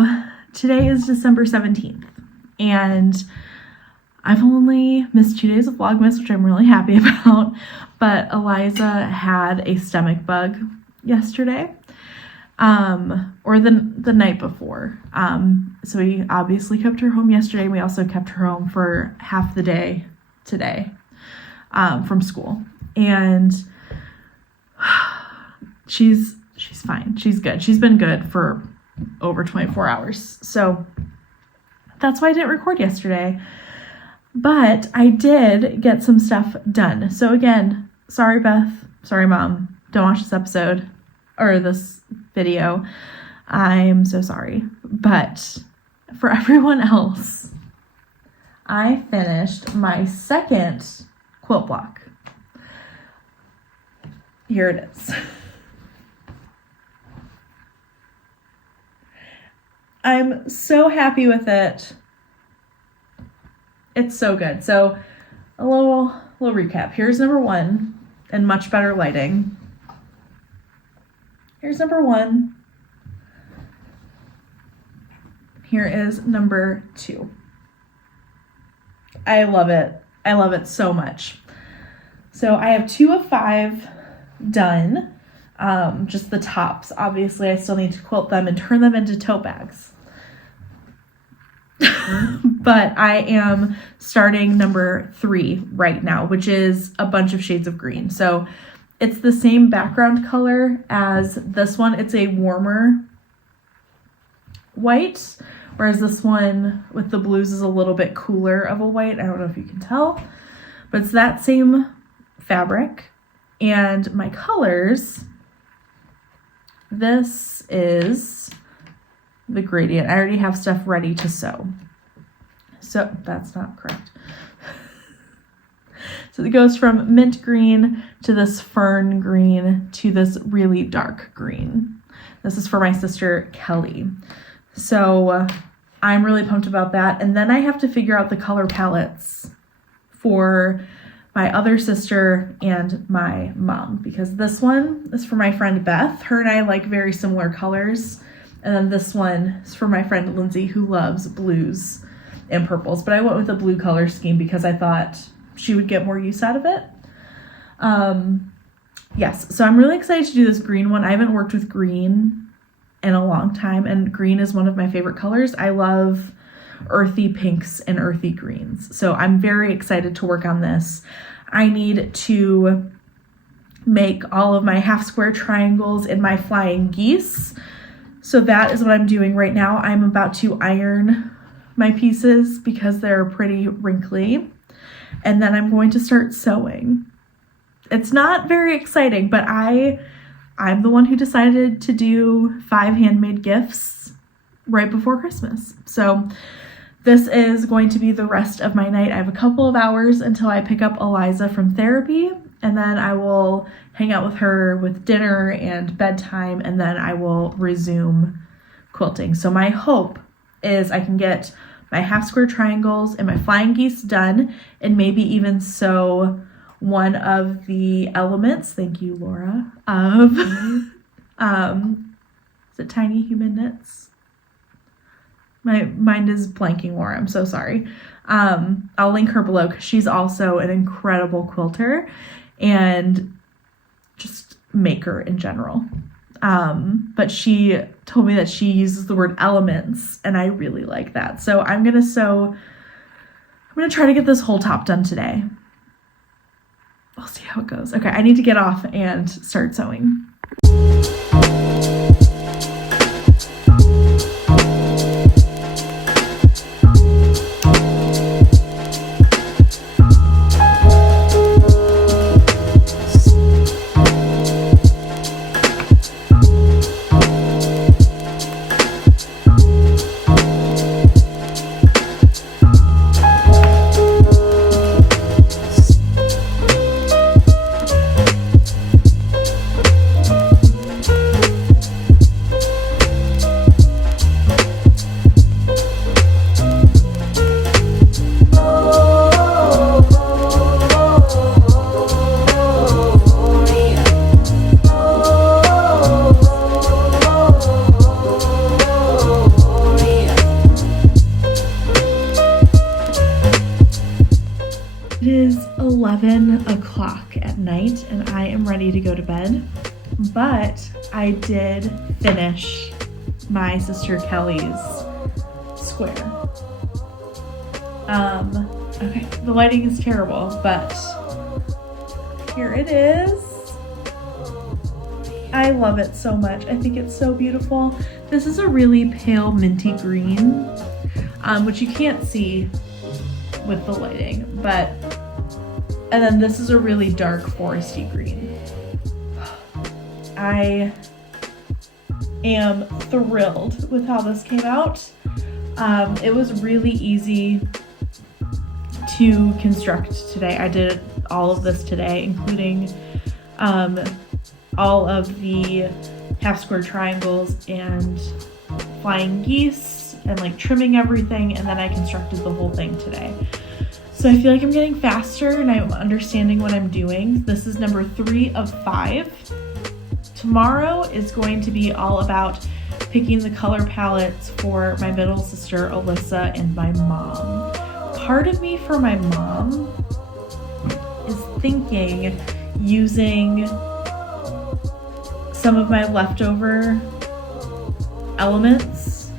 So today is December 17th and I've only missed 2 days of Vlogmas, which I'm really happy about, but Eliza had a stomach bug yesterday, or the night before. So we obviously kept her home yesterday. We also kept her home for half the day today, from school, and she's fine. She's good. She's been good for over 24 hours. So that's why I didn't record yesterday. But I did get some stuff done. So again, sorry Beth, sorry Mom, don't watch this episode or this video. I'm so sorry. But for everyone else, I finished my second quilt block. Here it is. I'm so happy with it. It's so good. So a little recap. Here's number 1 in much better lighting. Here's number 1. Here is number 2. I love it. I love it so much. So I have 2 of 5 done. Just the tops. Obviously, I still need to quilt them and turn them into tote bags. But I am starting number 3 right now, which is a bunch of shades of green. So it's the same background color as this one. It's a warmer white, whereas this one with the blues is a little bit cooler of a white. I don't know if you can tell, but it's that same fabric. And my colors, this is the gradient. I already have stuff ready to sew. So that's not correct. So it goes from mint green to this fern green to this really dark green. This is for my sister Kelly. So I'm really pumped about that. And then I have to figure out the color palettes for my other sister and my mom, because this one is for my friend Beth. Her and I like very similar colors. And then this one is for my friend Lindsay, who loves blues and purples. But I went with a blue color scheme because I thought she would get more use out of it. Yes, so I'm really excited to do this green one. I haven't worked with green in a long time, and green is one of my favorite colors. I love earthy pinks and earthy greens. So I'm very excited to work on this. I need to make all of my half square triangles in my flying geese. So that is what I'm doing right now. I'm about to iron my pieces because they're pretty wrinkly. And then I'm going to start sewing. It's not very exciting, but I'm the one who decided to do 5 handmade gifts right before Christmas. So this is going to be the rest of my night. I have a couple of hours until I pick up Eliza from therapy, and then I will hang out with her with dinner and bedtime, and then I will resume quilting. So my hope is I can get my half square triangles and my flying geese done, and maybe even sew one of the elements, thank you Laura, of is it Tiny Human Knits? My mind is blanking, Laura. I'm so sorry. I'll link her below because she's also an incredible quilter and just maker in general. But she told me that she uses the word elements, and I really like that. So I'm going to try to get this whole top done today. We'll see how it goes. Okay, I need to get off and start sewing. 11 o'clock at night and I am ready to go to bed, but I did finish my sister Kelly's square. Okay, the lighting is terrible, but here it is. I love it so much. I think it's so beautiful. This is a really pale minty green, which you can't see with the lighting, and then this is a really dark foresty green. I am thrilled with how this came out. It was really easy to construct today. I did all of this today, including all of the half square triangles and flying geese and like trimming everything, and then I constructed the whole thing today. So I feel like I'm getting faster and I'm understanding what I'm doing. This is number 3 of 5. Tomorrow is going to be all about picking the color palettes for my middle sister Alyssa and my mom. Part of me for my mom is thinking using some of my leftover elements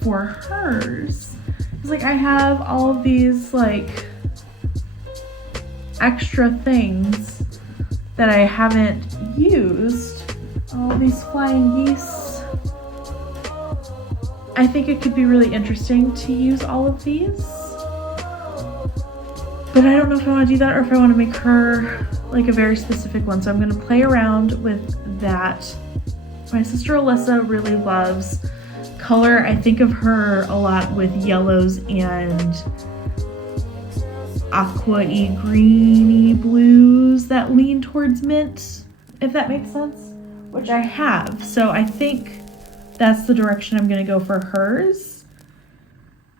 for hers. It's like I have all of these like extra things that I haven't used. All these flying geese. I think it could be really interesting to use all of these. But I don't know if I want to do that or if I want to make her like a very specific one. So I'm going to play around with that. My sister Alyssa really loves color. I think of her a lot with yellows and aqua-y, greeny blues that lean towards mint, if that makes sense, which I have. So I think that's the direction I'm going to go for hers.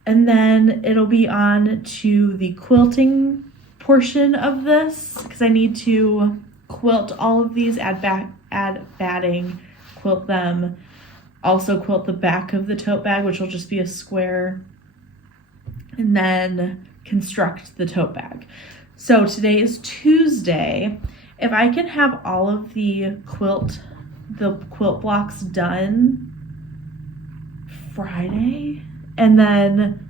And then it'll be on to the quilting portion of this because I need to quilt all of these, add batting, quilt them, also quilt the back of the tote bag, which will just be a square, and then construct the tote bag. So today is Tuesday. If I can have all of the quilt blocks done Friday, and then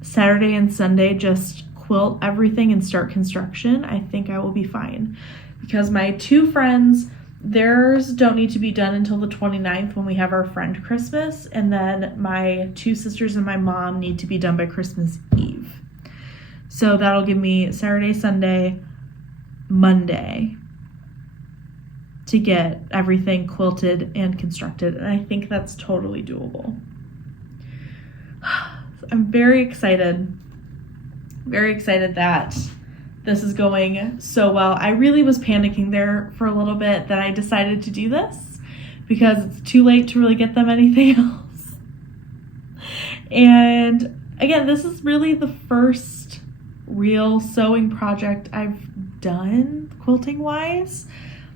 Saturday and Sunday just quilt everything and start construction, I think I will be fine. Because my 2 friends, theirs don't need to be done until the 29th when we have our friend Christmas, and then my 2 sisters and my mom need to be done by Christmas Eve. So that'll give me Saturday, Sunday, Monday to get everything quilted and constructed, and I think that's totally doable. I'm very excited that this is going so well. I really was panicking there for a little bit that I decided to do this because it's too late to really get them anything else. And again, this is really the first real sewing project I've done quilting wise.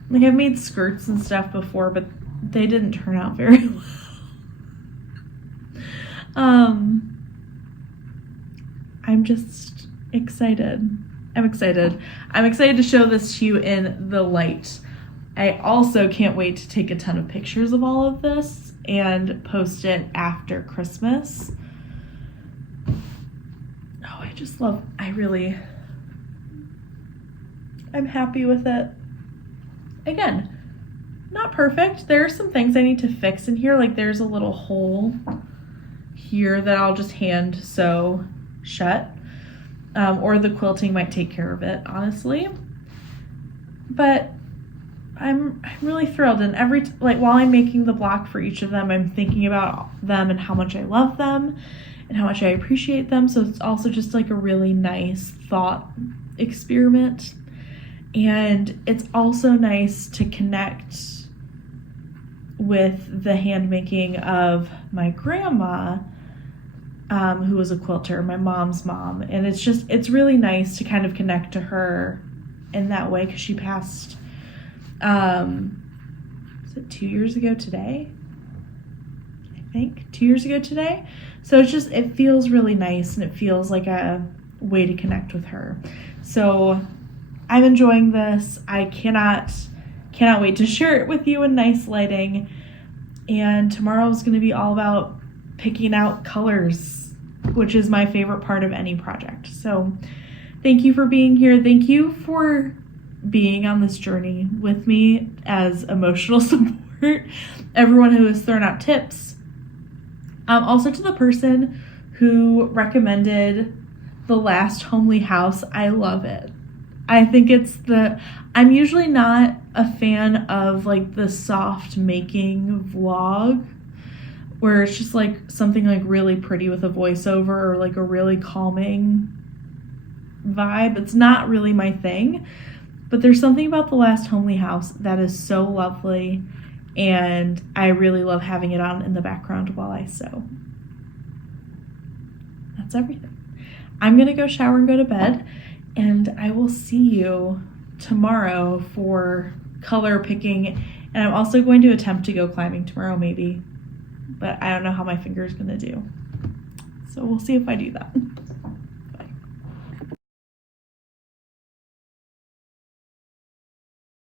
Like I've made skirts and stuff before, but they didn't turn out very well. I'm just excited. I'm excited to show this to you in the light. I also can't wait to take a ton of pictures of all of this and post it after Christmas. Oh, I'm happy with it. Again, not perfect. There are some things I need to fix in here. Like there's a little hole here that I'll just hand sew shut. Or the quilting might take care of it, honestly. But I'm really thrilled, and while I'm making the block for each of them, I'm thinking about them and how much I love them and how much I appreciate them. So it's also just like a really nice thought experiment. And it's also nice to connect with the hand making of my grandma, who was a quilter, my mom's mom. And it's really nice to kind of connect to her in that way because she passed, is it 2 years ago today? I think 2 years ago today. So it feels really nice, and it feels like a way to connect with her. So I'm enjoying this. I cannot wait to share it with you in nice lighting. And tomorrow is going to be all about picking out colors, which is my favorite part of any project. So thank you for being here. Thank you for being on this journey with me as emotional support. Everyone who has thrown out tips. Also to the person who recommended The Last Homely House. I love it. I think I'm usually not a fan of like the soft making vlog where it's just like something like really pretty with a voiceover or like a really calming vibe. It's not really my thing, but there's something about The Last Homely House that is so lovely, and I really love having it on in the background while I sew. That's everything. I'm gonna go shower and go to bed, and I will see you tomorrow for color picking, and I'm also going to attempt to go climbing tomorrow maybe, but I don't know how my finger is gonna do. So we'll see if I do that.